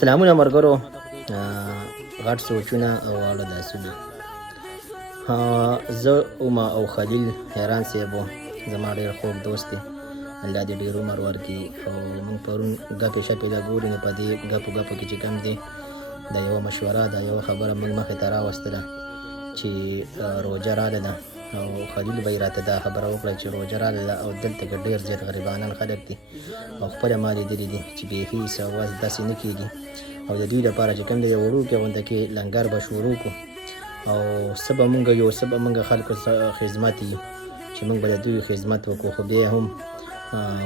سلامونه ملګرو، غټ سوچونه او واړه داسونه. زه اوما او خلیل حیران صاحب زما ډېر خوږ دوست دی، الله دې ډېر عمر ورکړي. او موږ پرون ګپې شپې له ګورو نو په دې ګپو کې چې کوم دی دا یوه مشوره ده، یوه خبره موږ مخې ته راوستله چې روژه راغله ده او خلیل به یې راته دا خبره وکړه چې روژه راغله ده او دلته کې ډېر زیات غریبانان خلک دي او خپله ما لیدلي دي چې بیخي څه وس داسې نه کېږي. او د دوی لپاره چې کوم دی د وړوکې غونډه کې لنګر به شروع کړو او څه به مونږ یو څه به مونږ خلکو خدمت یو چې مونږ به د دوی خدمت وکړو، خو بیا هم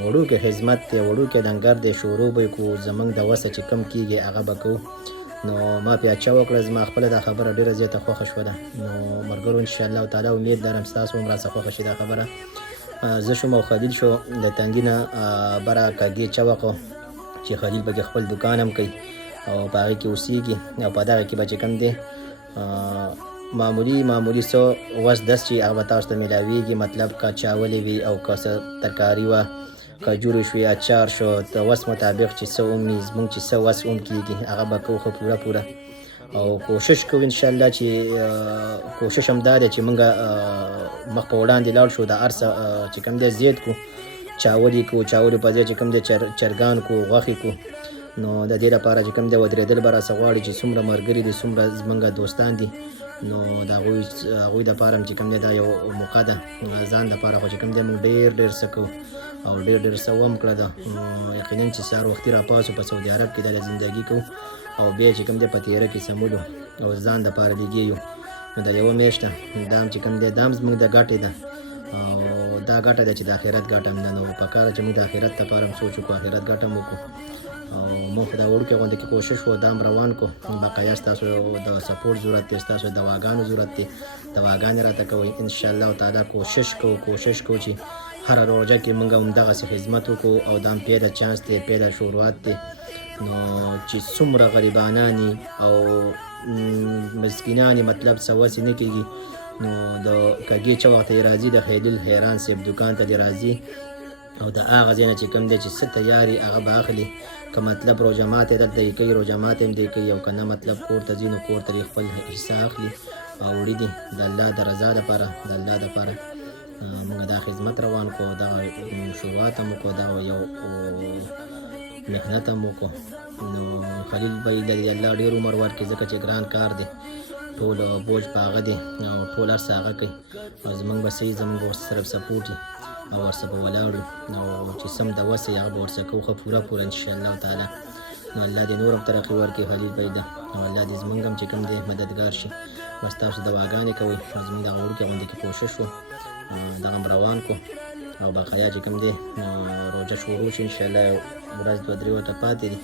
وړوکې خدمت دی، وړوکې لنګر دی، شروع به یې کړو، زمونږ د وسه چې کم کېږي هغه به کوو. نو ما پې اچه وکړه، زما خپله دا خبره ډېره زیاته خوښه شوله. نو ملګرو انشاءالله تعالی امید لرم ستاسو هم راڅه خوښه شي دا خبره. زه شوم او خلیل شو د تنګي نه بره کږې چه وکړو چې خلیل پکې خپل دوکان هم کوي او په هغې کې اوسېږي او په دغه کې به چې کوم دی معمولي څه وس دس چې هغه به تاسو ته میلاویږي، مطلب که چاولې وي او که څه ترکاري وه، کجورې شوې، اچار شو، د وس مطابق چې څه ومني زموږ چې څه وس هم کېږي هغه به کوو ښه پوره او کوشش کوو انشاءالله چې کوشش هم دا دی چې موږ مخ په وړاندې لاړ شو، د هر څه چې کوم دی زیات کړو، چاولې کړو، چاولې په ځای چې کوم دی چرګان کړو، غوښې کړو. نو د دې لپاره چې کوم دی ودرېدل به راڅه غواړي چې څومره ملګري دي، څومره زموږ دوستان دي، نو د هغوی دپاره چې کوم دی دا یو موقع ده ځان دپاره. خو چې کوم دی موږ ډېر څه کوو او ډېر څه هم کړه ده. یقینا چې سهار وختي راپاسو په سعودي عرب کې دا زندګي کوو او بیا چې کوم دی په تیاره کې سمولو او ځان دپاره لګېږو. نو دا یوه میاشت ده، دا هم چې کوم دی دا هم زموږ د ګټې ده او دا ګټه ده چې د آخرت ګټه هم ده. نو پکار ده چې موږ د آخرت دپاره هم سوچ وکړو، آخرت ګټه هم وکړو او موږ خو دا وړوکې غونډه کې کوشش وو دا هم روان کړو. بقایا ستاسو د سپورټ ضرورت دی، ستاسو د دواګانو ضرورت دی، دواګانې راته کوئ انشاءالله تعالی. کوشش کوو چې هره روژه کې موږ همدغسې خدمت وکړو او دا هم پیله چانس دی، پیله شروعات دی. نو چې څومره غریبانان او مسکینان مطلب څه وسې نه کېږي، نو د کږې چه وخته یې راځي د خلیل حیران صاحب دوکان ته دې راځي او د هغه ځای نه چې کوم دی چې څه تیاري هغه به اخلي، که مطلب روژه مات یې دلته یې کوي روژه مات هم دی کوي، او که نه مطلب کور ته ځي نو کور ته یې خپل حصه اخلي او وړي دي د الله د رضا دپاره، د الله دپاره موږ دا خدمت روان کړو، دغه شروعات هم وکړو، دغه یو محنت هم وکړو. نو خلیل به یې د الله ډېر عمر ورکړي ځکه چې ګران کار دی، ټول بوج په هغه دی او ټول هر څه هغه کوي او زموږ به صحیح زموږ به ورسره سپورټ وي او ورسره به ولاړو او چې سم د وس هغه به ورسره کوو ښه پوره انشاءالله تعالی. نو الله دې نور هم ترقي ورکړي خلیل بھائی ده او الله دې زموږ هم چې کوم دی مددګار شي. بس تاسو دواګانې کوئ او زموږ دغه وړوکې غونډې کې کوشش وو دغه هم روان کړو او بقایا چې کوم دی روژه شروع شي انشاءالله ورځ 2-3 ورته پاتې دي.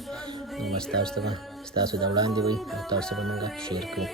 نو بس تاسو ته به ستاسو د وړاندې وي او تاسو به موږ شیر کوو.